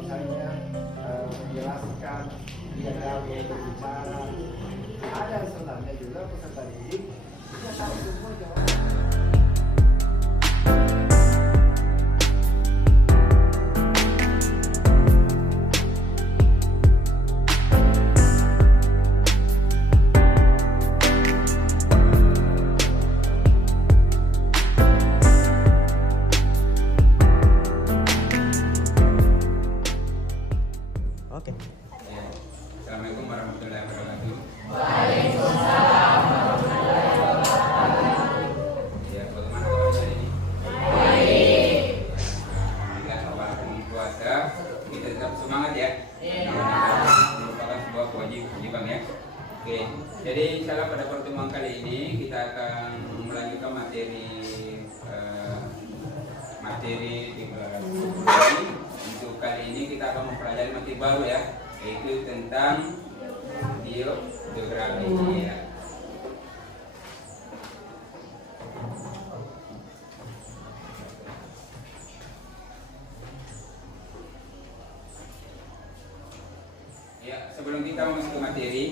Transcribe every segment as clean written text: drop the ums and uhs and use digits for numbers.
misalnya menjelaskan dia tahu dia berbicara. Ada sebenarnya juga peserta didik dia tahu semua jawaban. Oke. Ya. Assalamualaikum warahmatullahi wabarakatuh. Waalaikumsalam warahmatullahi wabarakatuh. Ya, bagaimana kabar hari ini? Baik. Jika awal puasa, kita tetap semangat ya. Iya. Merupakan sebuah kewajiban ya. Oke. Jadi insyaallah pada pertemuan kali ini kita akan melanjutkan materi di kelas 10. Untuk kali ini kita akan mempelajari materi baru ya, yaitu tentang biografi ya. Ya, sebelum kita masuk ke materi,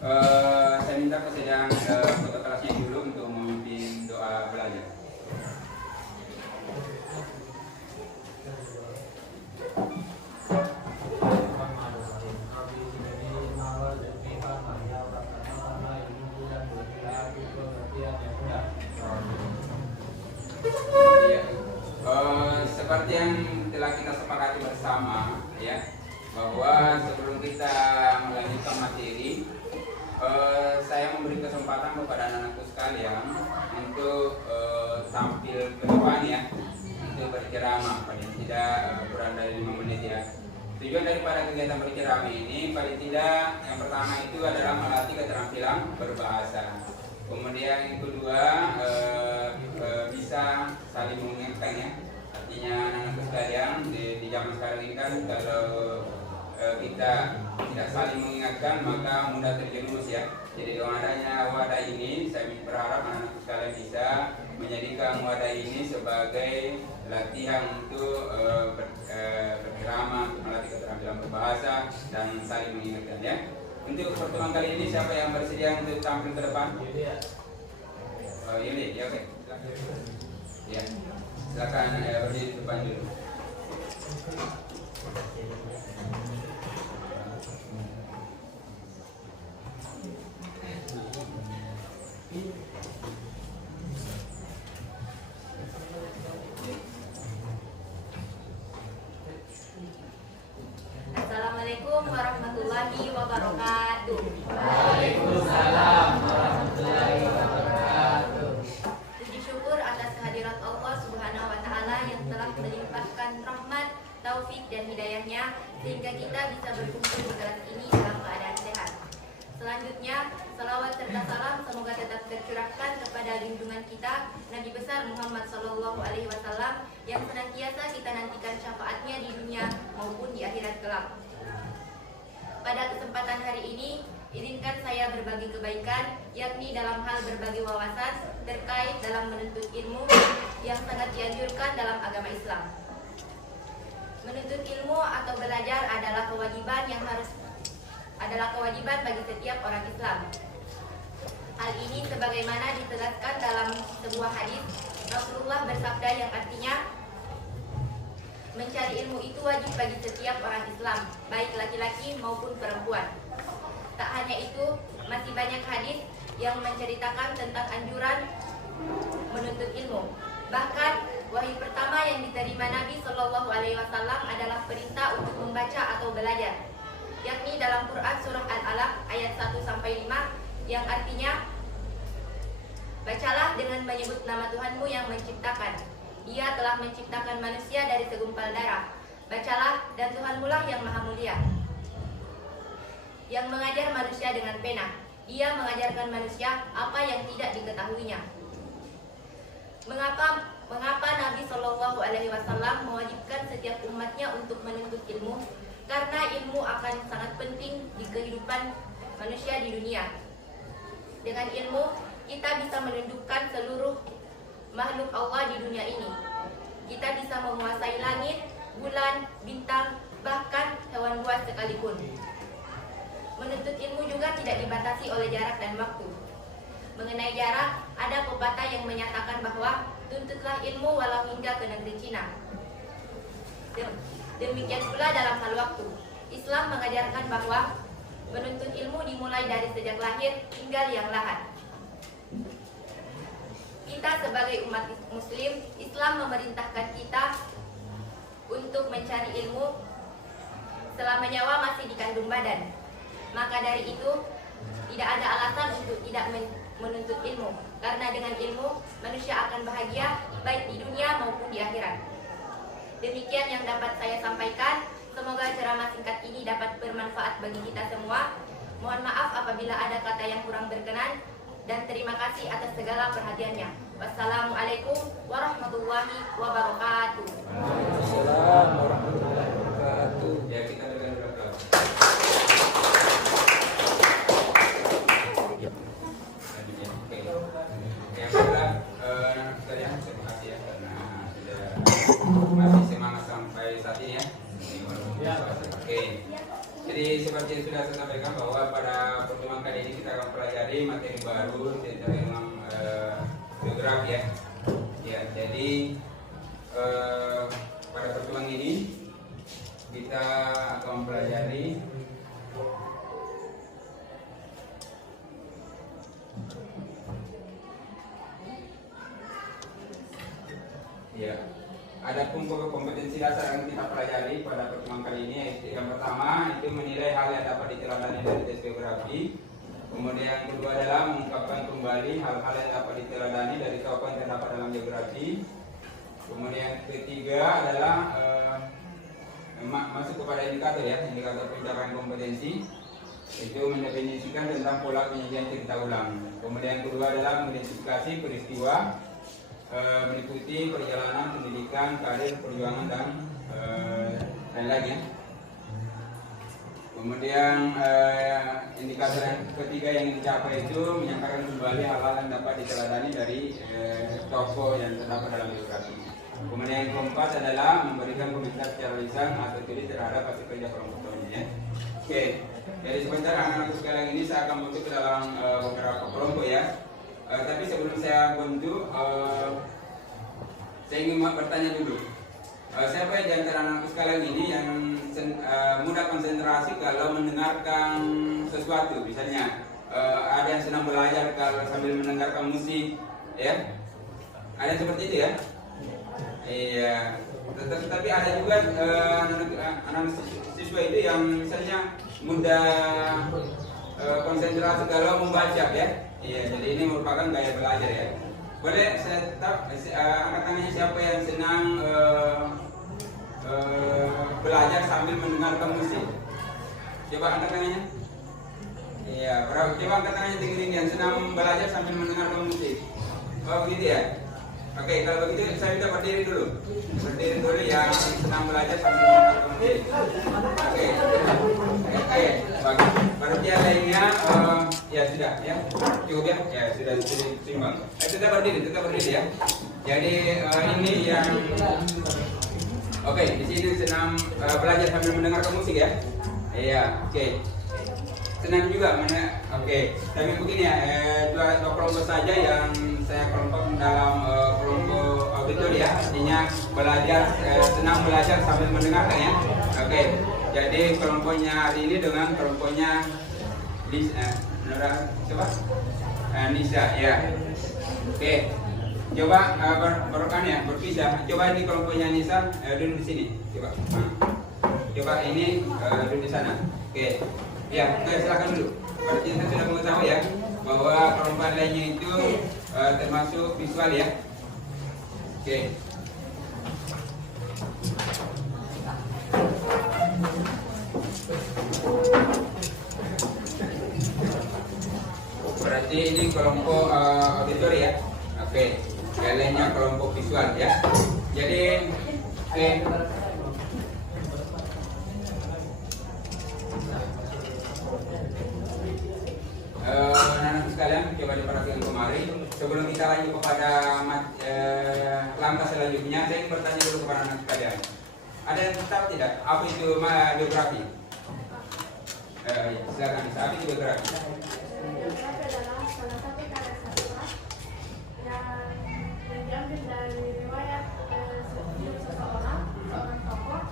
saya minta kesediaan foto kelasnya dulu untuk memimpin doa belajar. Ya, seperti yang telah kita sepakati bersama ya, bahwa sebelum kita melanjutkan materi, saya memberi kesempatan kepada anak-anakku sekalian untuk tampil ke depan ya, untuk berceramah paling tidak kurang dari 5 menit ya. Tujuan daripada kegiatan berceramah ini paling tidak yang pertama itu adalah melatih keterampilan berbahasa. Kemudian yang kedua bisa saling mengingatkan ya. Artinya anak-anak sekalian di zaman sekarang ini kan kalau kita tidak saling mengingatkan maka mudah terjerumus ya. Jadi dengan adanya wadah ini saya berharap anak-anak sekalian bisa menjadikan wadah ini sebagai latihan untuk berceramah, melatih keterampilan berbahasa dan saling mengingatkan ya. Untuk pertemuan kali ini siapa yang bersedia untuk tampil ke depan? Oh, Yuli, ya oke. Ya, silakan berdiri di depan dulu. Assalamualaikum warahmatullahi wabarakatuh. Waalaikumsalam warahmatullahi wabarakatuh. Puji syukur atas kehadirat Allah Subhanahu wa taala yang telah melimpahkan rahmat, taufik dan hidayahnya sehingga kita bisa berkumpul di kelas ini dalam keadaan sehat. Selanjutnya, salawat serta salam semoga tetap tercurahkan kepada junjungan kita Nabi besar Muhammad SAW yang senantiasa kita nantikan syafaatnya di dunia maupun di akhirat kelak. Pada kesempatan hari ini, izinkan saya berbagi kebaikan, yakni dalam hal berbagi wawasan terkait dalam menuntut ilmu yang sangat dianjurkan dalam agama Islam. Menuntut ilmu atau belajar adalah kewajiban bagi setiap orang Islam. Hal ini sebagaimana ditegaskan dalam sebuah hadis Rasulullah bersabda yang artinya mencari ilmu itu wajib bagi setiap orang Islam, baik laki-laki maupun perempuan. Tak hanya itu, masih banyak hadis yang menceritakan tentang anjuran menuntut ilmu. Bahkan wahyu pertama yang diterima Nabi Shallallahu Alaihi Wasallam adalah perintah untuk membaca atau belajar, yakni dalam Quran surah Al-Alaq ayat 1-5 yang artinya bacalah dengan menyebut nama Tuhanmu yang menciptakan. Dia telah menciptakan manusia dari segumpal darah. Bacalah, dan Tuhanmu lah yang maha mulia, yang mengajar manusia dengan pena. Dia mengajarkan manusia apa yang tidak diketahuinya. Mengapa Nabi Shallallahu Alaihi Wasallam mewajibkan setiap umatnya untuk menuntut ilmu? Karena ilmu akan sangat penting di kehidupan manusia di dunia. Dengan ilmu, kita bisa menundukkan seluruh makhluk Allah di dunia ini. Kita bisa menguasai langit, bulan, bintang, bahkan hewan buas sekalipun. Menuntut ilmu juga tidak dibatasi oleh jarak dan waktu. Mengenai jarak, ada pepatah yang menyatakan bahwa tuntutlah ilmu walau hingga ke negeri Cina. Demikian pula dalam hal waktu. Islam mengajarkan bahwa menuntut ilmu dimulai dari sejak lahir hingga liang lahat. Kita sebagai umat muslim, Islam memerintahkan kita untuk mencari ilmu selama nyawa masih dikandung badan. Maka dari itu, tidak ada alasan untuk tidak menuntut ilmu, karena dengan ilmu manusia akan bahagia baik di dunia maupun di akhirat. Demikian yang dapat saya sampaikan. Semoga ceramah singkat ini dapat bermanfaat bagi kita semua. Mohon maaf apabila ada kata yang kurang berkenan, dan terima kasih atas segala perhatiannya. Wassalamualaikum warahmatullahi wabarakatuh. Waalaikumsalam warahmatullahi wabarakatuh. Ya, kita berikan berapa? Terima kasih ya karena sudah masih semangat sampai saat ini ya. Oke. Jadi seperti yang sudah saya sampaikan bahwa pada pertemuan kali ini kita akan pelajari materi baru tentang geografi ya. Ya, jadi pada pertemuan ini kita akan mempelajari ya, ada pokok kompetensi dasar yang kita pelajari pada pertemuan kali ini. Yang pertama itu menilai hal yang dapat diteladani dari tes geografi. Kemudian yang kedua adalah mengungkapkan kembali hal-hal yang dapat diteladani dari tokoh yang terdapat dalam geografi. Kemudian yang ketiga adalah masuk kepada indikator ya, indikator pencapaian kompetensi. Itu mendefinisikan tentang pola penyajian cerita ulang. Kemudian yang kedua adalah mengidentifikasi peristiwa, meliputi perjalanan pendidikan, karir, perjuangan dan lain-lain ya. Kemudian indikator yang ketiga yang dicapai itu menyampaikan kembali hal-hal yang dapat diteladani dari tokoh yang terdapat dalam geografi. Kemudian yang keempat adalah memberikan komentar secara lisan atau tulis terhadap hasil kerja kelompok ya. Oke, jadi sebentar anak-anak sekalian ini saya akan bentuk ke dalam beberapa kelompok ya. Tapi sebelum saya bentuk, saya ingin bertanya dulu. Siapa di antara anak sekalian ini yang mudah konsentrasi kalau mendengarkan sesuatu? Misalnya ada yang senang belajar kalau sambil mendengarkan musik, ya? Ada yang seperti itu ya? Iya. Tetapi ada juga anak siswa itu yang misalnya mudah konsentrasi kalau membaca ya. Iya. Jadi ini merupakan gaya belajar ya. Boleh saya tetap angkat tangannya siapa yang senang belajar sambil mendengarkan musik? Coba angkat tangannya. Iya, coba angkat tangannya tinggi-tinggi yang senang belajar sambil mendengarkan musik. Oh begitu ya. Oke, kalau begitu saya minta berdiri dulu. Berdiri dulu yang senang belajar sambil mendengarkan musik. Oke. Oke, bagus. Baru dia lainnya ya sudah ya. Cukup ya. Ya sudah seimbang. Tetap berdiri ya. Jadi ini yang oke, di sini senang belajar sambil mendengarkan musik ya. Iya, oke. Senang juga mana? Oke. Tapi begini ya, dua kelompok saja yang saya kelompok dalam kelompok auditor ya. Artinya belajar senang belajar sambil mendengarkan ya. Oke. Jadi kelompoknya hari ini dengan kelompoknya Lisa, coba Nisa ya. Oke. Coba berkan ya, berpisah. Coba di kelompoknya Nisa duduk di sini. Coba. Coba ini duduk di sana. Oke. Ya, silakan dulu. Berarti kita sudah mengetahui ya bahwa kelompok lainnya itu termasuk visual ya. Oke. Berarti ini kelompok auditor ya. Oke. Yang lainnya kelompok visual ya. Jadi oke. Anak-anak sekalian, coba diperhatikan kemarin. Sebelum kita lanjut kepada langkah selanjutnya, saya ingin bertanya dulu kepada anak sekalian. Ada yang tahu tidak apa itu biografi? Silakan, apa itu biografi? Biografi adalah salah satu karya sastra yang diambil dari riwayat hidup seseorang tokoh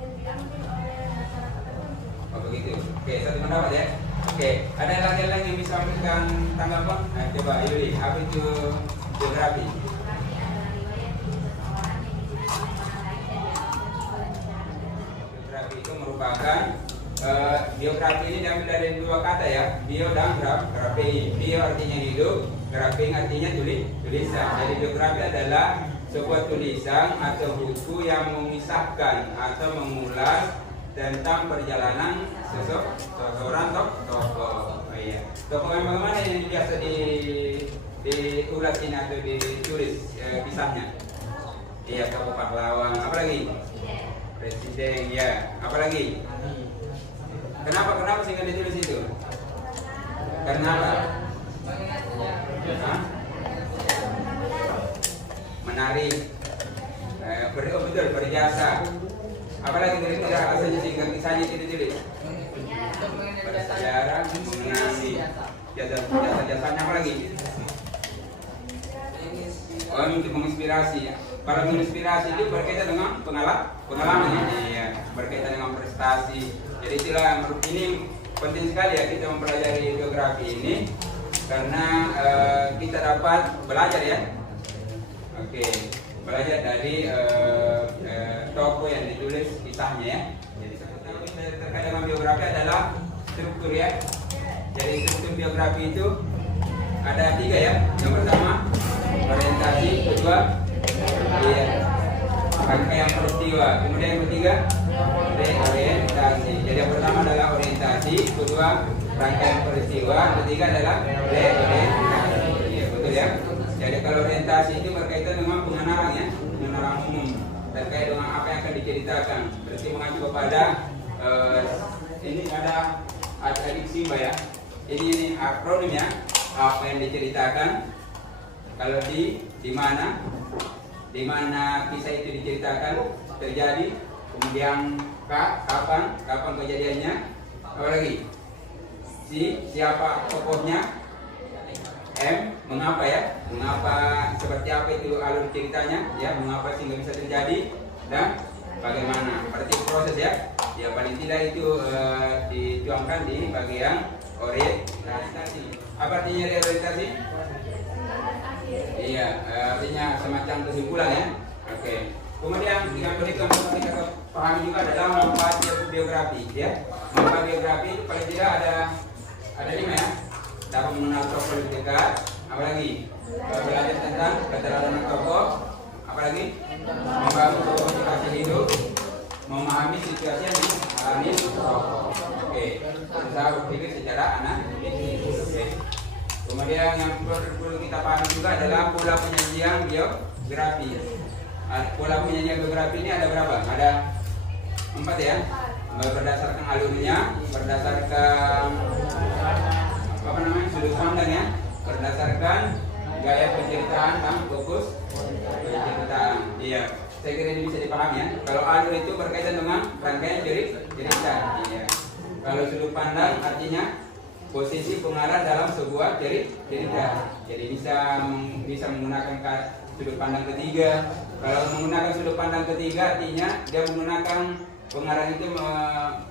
yang diambil oleh masyarakat tertentu. Oh begitu. Oke, satu pendapat ya. Oke, ada lagi yang bisa memberikan tanggapan? Nah, coba Yuli, apa itu biografi? Biografi adalah riwayat hidup seseorang yang ditulis oleh orang lain dan diambil oleh masyarakat. Biografi itu merupakan biografi ini diambil dari dua kata ya, bio dan grafein. Bio artinya hidup, grafein artinya tulisan. Jadi biografi adalah sebuah tulisan atau buku yang memisahkan atau mengulas tentang perjalanan seseorang tokoh. Oh iya. Tokoh yang bagaimana yang biasa diulas ini atau ditulis kisahnya? Iya, tokoh pahlawan. Apa lagi? Presiden, ya. Apa lagi? Kenapa sehingga ditulis itu? Karena apa? Hah? Menarik. Betul, berjasa. Apalagi kira-kira alasannya sehingga kisahnya itu ditulis? Bersejarah, mengenali jasa-jasanya. Apa lagi? Oh, untuk menginspirasi. Kalau menginspirasi itu berkaitan dengan pengalaman, ya, berkaitan dengan prestasi. Jadi itulah ini penting sekali ya kita mempelajari biografi ini karena kita dapat belajar ya. Oke, belajar dari tokoh yang ditulis kisahnya ya. Jadi terkait dengan biografi adalah struktur ya. Jadi struktur biografi itu ada 3 ya. Yang pertama orientasi, kedua ya, rangkaian peristiwa, kemudian yang ketiga reorientasi. Jadi yang pertama adalah orientasi, kedua rangkaian peristiwa, ketiga adalah reorientasi. Ya, betul ya. Jadi kalau orientasi itu berkaitan dengan pengenalan ya, pengenalan umum terkait dengan apa yang akan diceritakan. Berarti mengacu kepada ini ada diksi Mbak ya. Ini akronim ya, apa yang diceritakan, kalau di mana kisah itu diceritakan terjadi, kemudian kapan kejadiannya, apa lagi, siapa tokohnya, mengapa ya, mengapa, seperti apa itu alur ceritanya ya, mengapa sehingga bisa terjadi, dan bagaimana. Berarti proses ya paling tidak itu dituangkan di bagian orientasi. Apa artinya reorientasi? Iya, artinya semacam kesimpulan ya. Oke. Kemudian yang berikutnya kita pahami juga adalah manfaat biografi ya. Manfaat biografi itu paling tidak ada 5 ya. Dapat mengenal tokoh lebih dekat. Apalagi belajar tentang keterangan tokoh. Apalagi membangun komunikasi hidup, memahami situasi yang dialami tokoh. Oke. Usaha berpikir secara analitis. Oke. Kemudian yang perlu kita pahami juga adalah pola penyajian biografi. Pola penyajian biografi ini ada berapa? Ada 4 ya. Berdasarkan alurnya, berdasarkan sudut pandang ya, berdasarkan gaya penceritaan dan fokus penceritaan. Iya, saya kira ini bisa dipahami ya. Kalau alur itu berkaitan dengan rangkaian cerita. Iya. Kalau sudut pandang artinya posisi pengarah dalam sebuah cerita. Jadi bisa menggunakan sudut pandang ketiga. Kalau menggunakan sudut pandang ketiga artinya dia menggunakan pengarah itu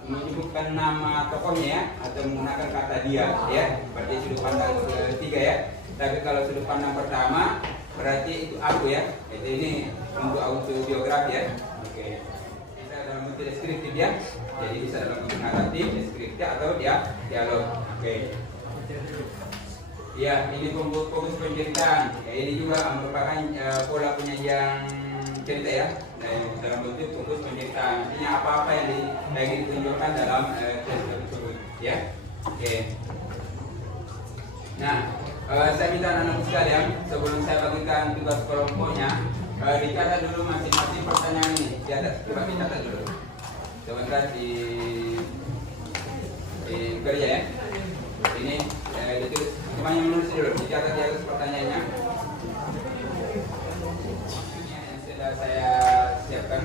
menyebutkan nama tokohnya ya, atau menggunakan kata dia ya. Berarti sudut pandang ketiga ya. Tapi kalau sudut pandang pertama berarti itu aku ya. Itu ini untuk autobiografi ya. Oke. Bisa dalam bentuk deskriptif ya. Jadi bisa dalam bentuk naratif, deskriptif atau dialog. Oke. Ya, ini fokus penceritaan. Ya, ini juga merupakan pola penyajian cerita ya. Dalam bentuk fokus penceritaan. Artinya apa-apa yang ditunjukkan dalam cerita tersebut. Ya. Oke. Nah, saya minta anak-anak sekalian sebelum saya bagikan tugas kelompoknya, dicatat dulu masing-masing pertanyaan ini. Di atas, coba dicatat dulu. Sebentar di kerja ya. Ini ditulis, semuanya menulis dulu, dicatat di atas pertanyaannya. Yang sudah saya siapkan.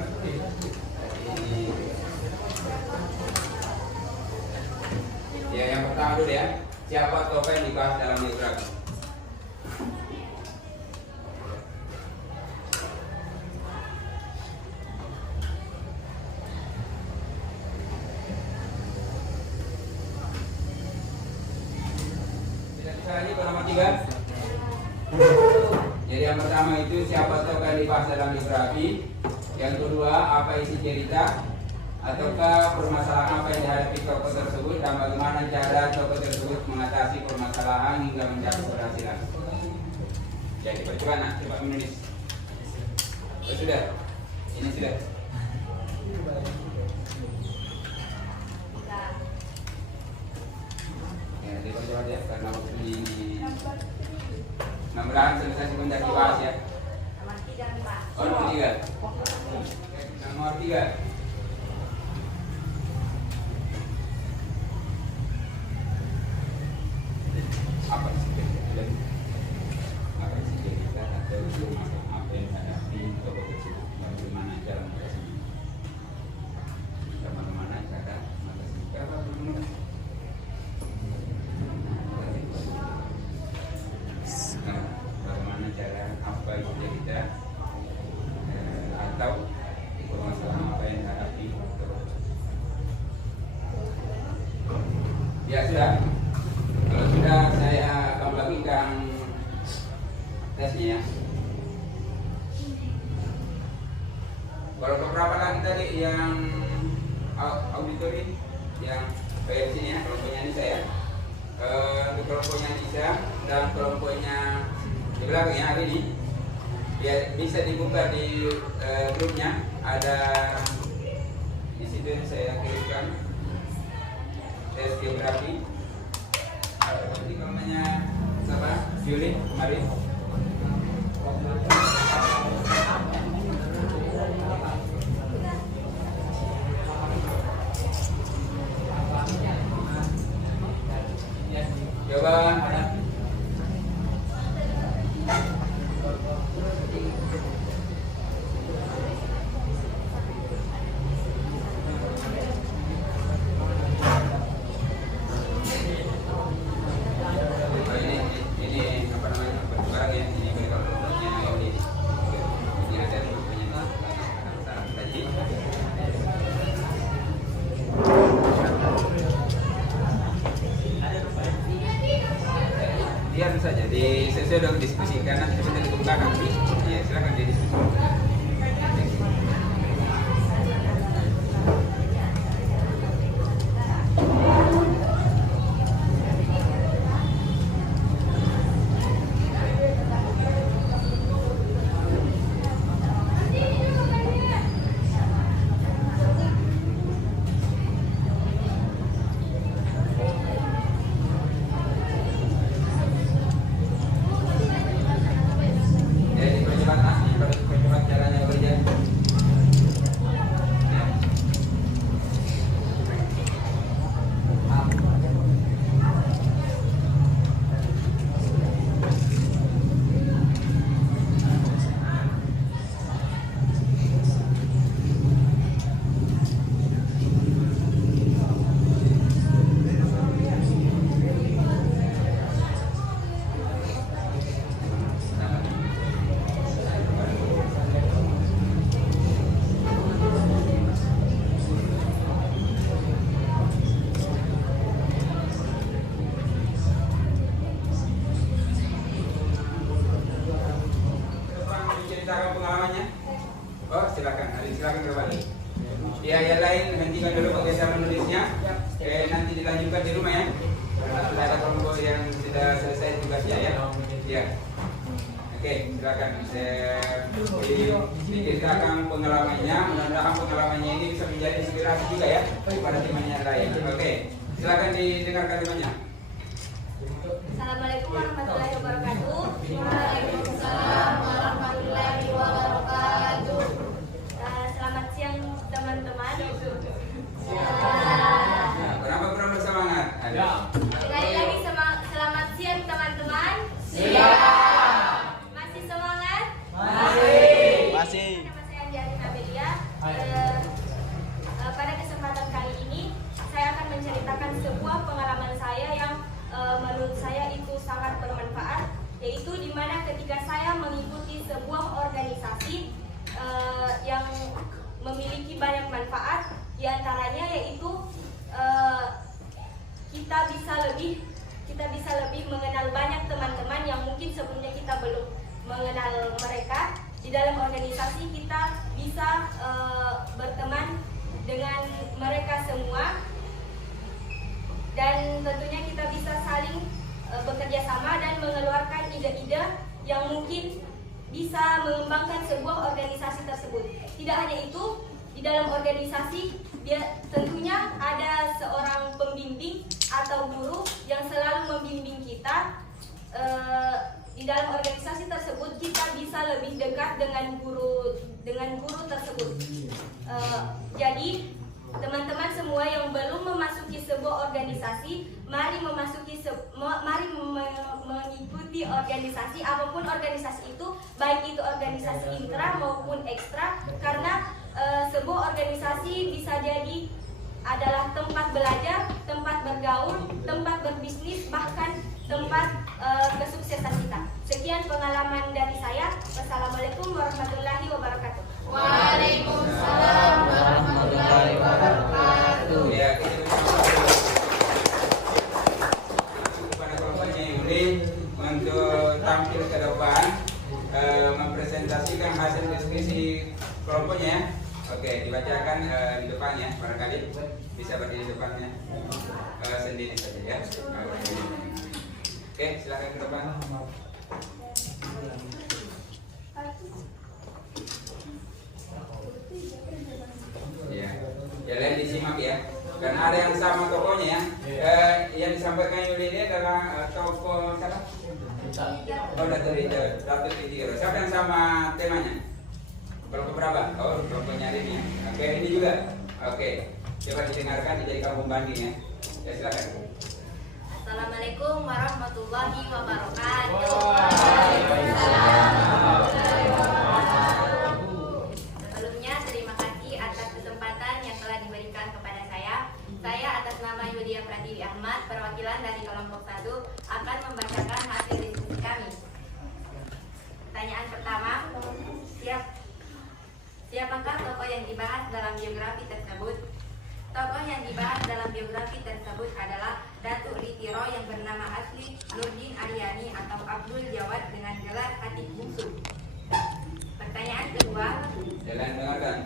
pertama itu siapa tokoh yang dibahas dalam biografi. Yang kedua, apa isi cerita ataukah permasalahan apa yang dihadapi tokoh tersebut dan bagaimana cara tokoh tersebut mengatasi permasalahan hingga mencapai keberhasilan. Jadi percoba nak coba menulis. Oh, sudah. Ini sudah. Ya, dipercoba ya karena waktu ini. Mudah-mudahan selesai sebentar dibahas ya. Nomor 3 nih Pak. Oh, nomor 3. Nomor 3. Apa sih cerita? Apa sih cerita atau apa yang dihadapi tokoh tersebut? Bagaimana cara mengatasinya? Bagaimana cara mengatasinya? Bagaimana cara apa itu cerita atau permasalahan apa yang dihadapi? Ya sudah. Kalau sudah saya akan bagikan tesnya ya. Kalau beberapa lagi tadi yang auditori yang kayak sini ya, kelompoknya ini saya. Untuk kelompoknya Nisa dan kelompoknya di belakangnya hari ini ya, bisa dibuka di grupnya, ada di situ yang saya kirimkan tes geografi. Jadi kelompoknya siapa? Yuli, mari. Jawaban ada. Ini apa namanya? Barang ya, ini kalau ini ada tadi. Biar saja sesuai dengan diskusi karena kita di belakang. Ya, silakan didiskusi. Ceritakan pengalamannya. Oh, silakan. Silakan kembali. Ya, yang lain hentikan dulu kegiatan menulisnya. Nanti dilanjutkan di rumah ya. Karena sudah ada kelompok yang sudah selesai tugasnya ya. Ya. Oke, silakan. Diceritakan pengalamannya. Mudah-mudahan pengalamannya ini bisa menjadi inspirasi juga ya kepada teman yang lain. Oke, silakan didengarkan temannya. Assalamualaikum warahmatullahi wabarakatuh. Waalaikumsalam warahmatullahi wabarakatuh. Selamat siang teman-teman. Kenapa kurang bersemangat? Sekali lagi selamat siang teman-teman. Siap. Masih semangat? Masih. Nama saya Diani Nabelia. Pada kesempatan kali ini saya akan menceritakan sebuah pengalaman saya yang menurut saya itu sangat bermanfaat, yaitu di mana ketika saya mengikuti mengenal mereka. Di dalam organisasi kita bisa berteman dengan mereka semua, dan tentunya kita bisa saling bekerja sama dan mengeluarkan ide-ide yang mungkin bisa mengembangkan sebuah organisasi tersebut. Tidak hanya itu, di dalam organisasi tentunya ada seorang pembimbing atau guru yang selalu membimbing kita. Di dalam organisasi tersebut kita bisa lebih dekat dengan guru tersebut. Jadi teman-teman semua yang belum memasuki sebuah organisasi, mari mengikuti organisasi, apapun organisasi itu, baik itu organisasi intra maupun ekstra, karena sebuah organisasi bisa jadi adalah tempat belajar, tempat bergaul, tempat berbisnis, bahkan tempat kesuksesan kita. Sekian pengalaman dari saya. Wassalamualaikum warahmatullahi wabarakatuh. Waalaikumsalam warahmatullahi wabarakatuh. Ya, kepada kelompoknya Yuli untuk tampil ke depan mempresentasikan hasil diskusi kelompoknya. Oke, dibacakan di depannya, barangkali bisa berdiri di depannya sendiri saja ya. Oke, silakan ke depan. Ya, jalan disimak ya. Dan ada yang sama tokohnya ya. Yang disampaikan Yuli ini adalah tokoh siapa? Oh, Datuk Ridho. Siapa yang sama temanya? Kelompok berapa? Oh, kelompoknya ini. Oke, ini juga. Oke, coba didengarkan dijadikan pembanding ya. Ya, silakan. Assalamualaikum warahmatullahi wabarakatuh. Sebelumnya terima kasih atas kesempatan yang telah diberikan kepada saya. Saya atas nama Yulia Pratiwi Ahmad, perwakilan dari kelompok 1, akan membacakan hasil diskusi kami. Pertanyaan pertama, siapakah tokoh yang dibahas dalam biografi tersebut? Tokoh yang dibahas dalam biografi tersebut adalah Datuk Ridho yang bernama asli Nurdin Aryani atau Abdul Jawad dengan gelar Khatib Bungsu. Pertanyaan kedua, dengarkan.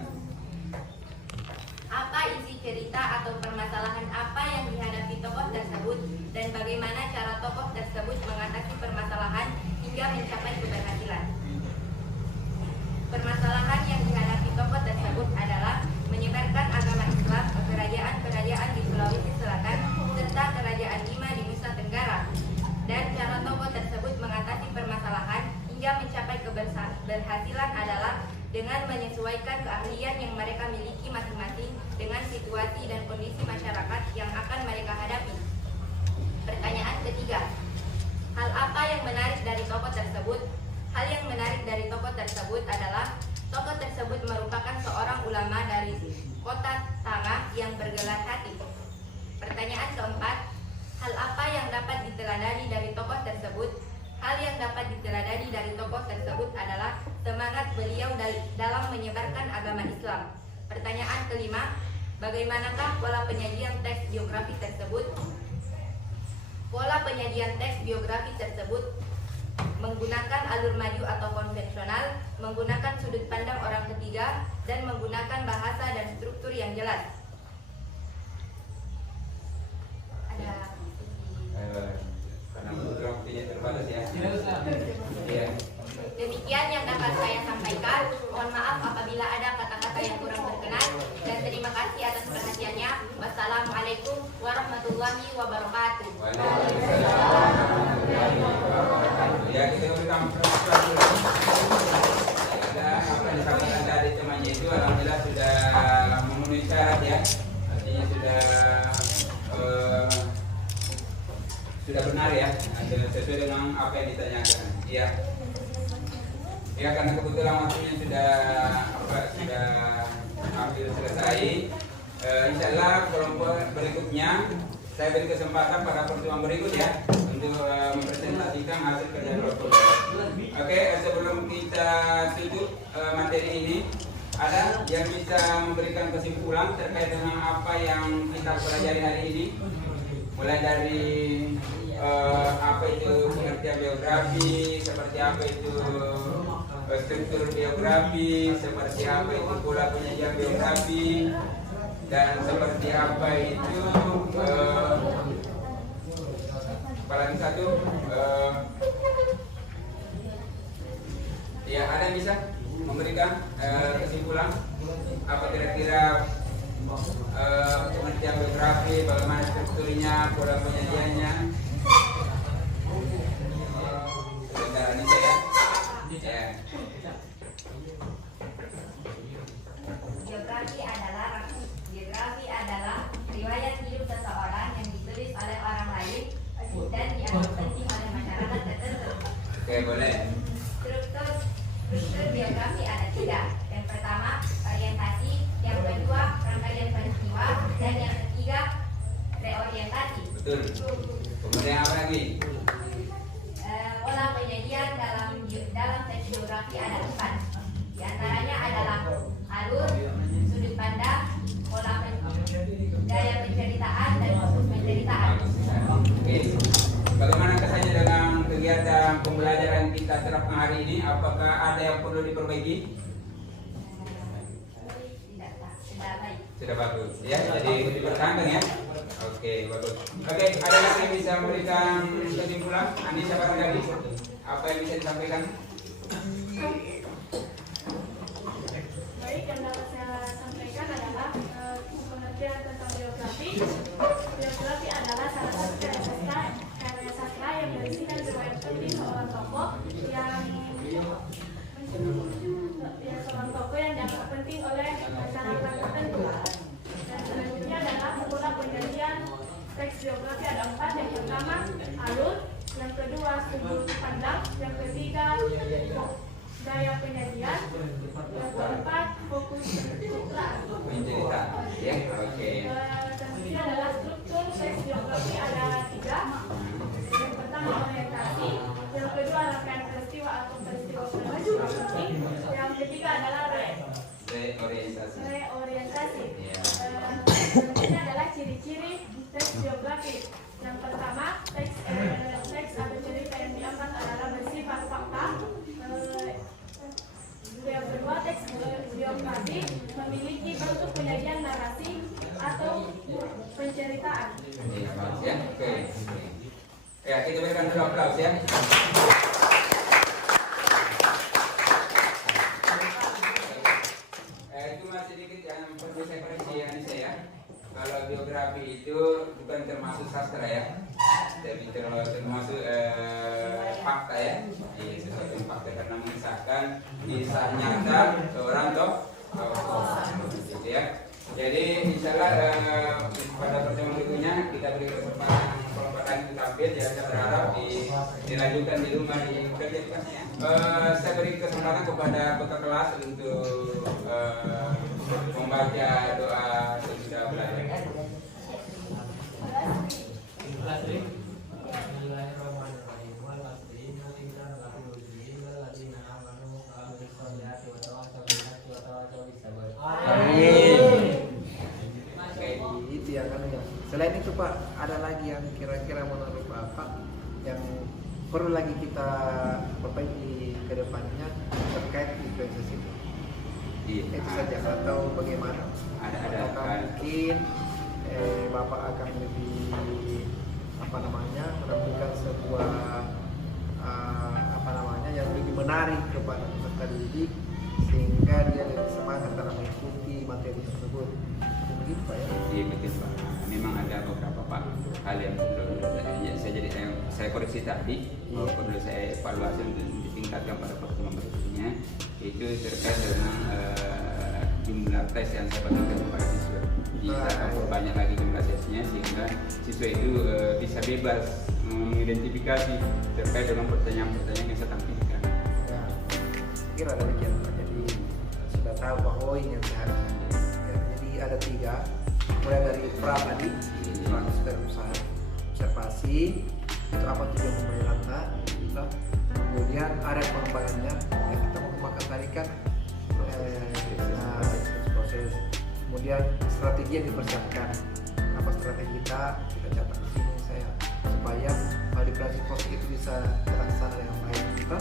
apa isi cerita atau permasalahan apa yang dihadapi tokoh tersebut dan bagaimana cara tokoh tersebut mengatasi permasalahan hingga mencapai keberhasilan? Permasalahan yang dihadapi tokoh tersebut adalah menyebarkan agama Islam ke kerajaan-kerajaan di Sulawesi Selatan serta kerajaan Lima di Nusa Tenggara, dan cara tokoh tersebut mengatasi permasalahan hingga mencapai keberhasilan adalah dengan menyesuaikan keahlian yang mereka miliki masing-masing dengan situasi dan kondisi masyarakat yang akan mereka hadapi. Pertanyaan ketiga, hal apa yang menarik dari tokoh tersebut? Hal yang menarik dari tokoh tersebut adalah tokoh tersebut merupakan seorang ulama dari kota Tangah yang bergelar Khatib. Pertanyaan keempat, hal apa yang dapat diteladani dari tokoh tersebut? Hal yang dapat diteladani dari tokoh tersebut adalah semangat beliau dalam menyebarkan agama Islam. Pertanyaan kelima, bagaimanakah pola penyajian teks biografi tersebut? Pola penyajian teks biografi tersebut menggunakan alur maju atau konvensional, menggunakan sudut pandang orang ketiga, dan menggunakan bahasa dan struktur yang jelas. Ada Karena waktunya terbatas ya. Iya. Demikian yang dapat saya sampaikan. Mohon maaf apabila ada kata-kata yang kurang berkenan, dan terima kasih atas perhatiannya. Wassalamualaikum warahmatullahi wabarakatuh. Ya, kita berikan ada apa yang disampaikan dari temannya itu alhamdulillah sudah memenuhi syarat ya. Artinya sudah benar ya, sesuai dengan apa yang ditanyakan. Iya. Ya, karena kebetulan waktunya sudah hampir selesai. Insyaallah kelompok berikutnya saya beri kesempatan pada pertemuan berikut ya untuk mempresentasikan hasil kerja kelompok. Oke, sebelum kita tutup materi ini, ada yang bisa memberikan kesimpulan terkait dengan apa yang kita pelajari hari ini, mulai dari apa itu pengertian biografi, seperti apa itu struktur biografi, seperti apa itu pola penyajian biografi, dan seperti apa itu apalagi satu ya, ada yang bisa memberikan kesimpulan apa kira-kira pengertian biografi, bagaimana strukturnya, pola penyajiannya? Sebentar ini saya ya. Biografi adalah riwayat hidup seseorang yang ditulis oleh orang lain dan dianggap penting oleh masyarakat tertentu. Oke, boleh. Struktur biografi ada 3. Yang pertama, orientasi. Yang kedua, rangkaian peristiwa. Dan yang ketiga, reorientasi. Betul. Kemudian apa lagi? Pola penyajian dalam teks biografi ada 4. Di antaranya adalah alur, sudut pandang, pola gaya penceritaan, dan fokus penceritaan. Oke. Bagaimana kesannya dengan kegiatan pembelajaran kita terapkan hari ini? Apakah ada yang perlu diperbaiki? Sudah baik. Sudah bagus. Ya, jadi dipertahankan ya. Oke, bagus. Oke, ada lagi yang bisa memberikan kesimpulan? Anissa barangkali apa yang bisa disampaikan? Baik, yang dapat saya sampaikan adalah pengertian tentang biografi. Biografi adalah salah satu karya sastra yang berisikan riwayat penting seorang tokoh yang dianggap penting oleh masyarakat tertentu. Dan selanjutnya adalah pola penyajian teks biografi ada 4. Yang pertama, alur. Yang kedua, sudut pandang. Yang ketiga, gaya penyajian. Yang keempat, fokus penceritaan. Mencerita. Ya, oke. Selanjutnya adalah struktur teks biografi ada 3. Yang pertama, orientasi. Yang kedua, rangkaian peristiwa atau peristiwa penting. Yang ketiga adalah reorientasi. Selanjutnya adalah ciri-ciri teks biografi. Yang pertama, teks atau cerita yang diangkat adalah bersifat fakta. Yang kedua, teks biografi memiliki bentuk penyajian narasi atau penceritaan. Ya, oke. Ya, kita berikan dulu aplaus ya. Cuma sedikit yang perlu saya koreksi ya. Kalau biografi itu bukan termasuk sastra ya, tapi termasuk fakta ya. Sesuatu yang fakta karena mengisahkan kisah nyata seorang tokoh, gitu ya. Jadi insyaallah pada pertemuan berikutnya kita beri kesempatan kelompok lain untuk tampil. Ya, saya berharap dilanjutkan di rumah di kerja kelasnya. Saya beri kesempatan kepada kota kelas untuk membaca doa sesudah belajar. Itu ya kan ya. Selain itu Pak, ada lagi yang kira-kira menurut Bapak yang perlu lagi kita perbaiki ke depannya terkait influencer itu? Iya. Itu saja atau bagaimana? Ada. Apakah mungkin Bapak akan lebih menampilkan sebuah yang lebih menarik kepada peserta didik sehingga dia lebih semangat dalam mengikuti materi tersebut. Begitu Pak ya? Iya betul Pak. Memang ada beberapa Pak hal yang perlu saya koreksi tadi, bahwa perlu saya evaluasi untuk ditingkatkan pada pertemuan berikutnya. Itu terkait dengan jumlah tes yang saya berikan kepada siswa. Bisa banyak lagi jumlah tesnya sehingga siswa itu bisa bebas mengidentifikasi terkait dengan pertanyaan-pertanyaan yang saya tampilkan. Ya, kira demikian Pak. Jadi sudah tahu bahwa ini yang seharusnya. Ya, jadi ada 3, mulai dari pra-tadi, sudah usaha observasi, itu apa tujuan pemeriksaan, kemudian area pengembangannya yang kita mau kembangkan tadi kan proses, kemudian strategi yang dipersiapkan, apa strategi kita catat di sini saya supaya validasi proses itu bisa terlaksana dengan baik. Kita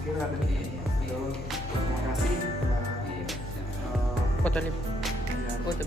Kira ada terima kasih. Foto nih. Ya, Foto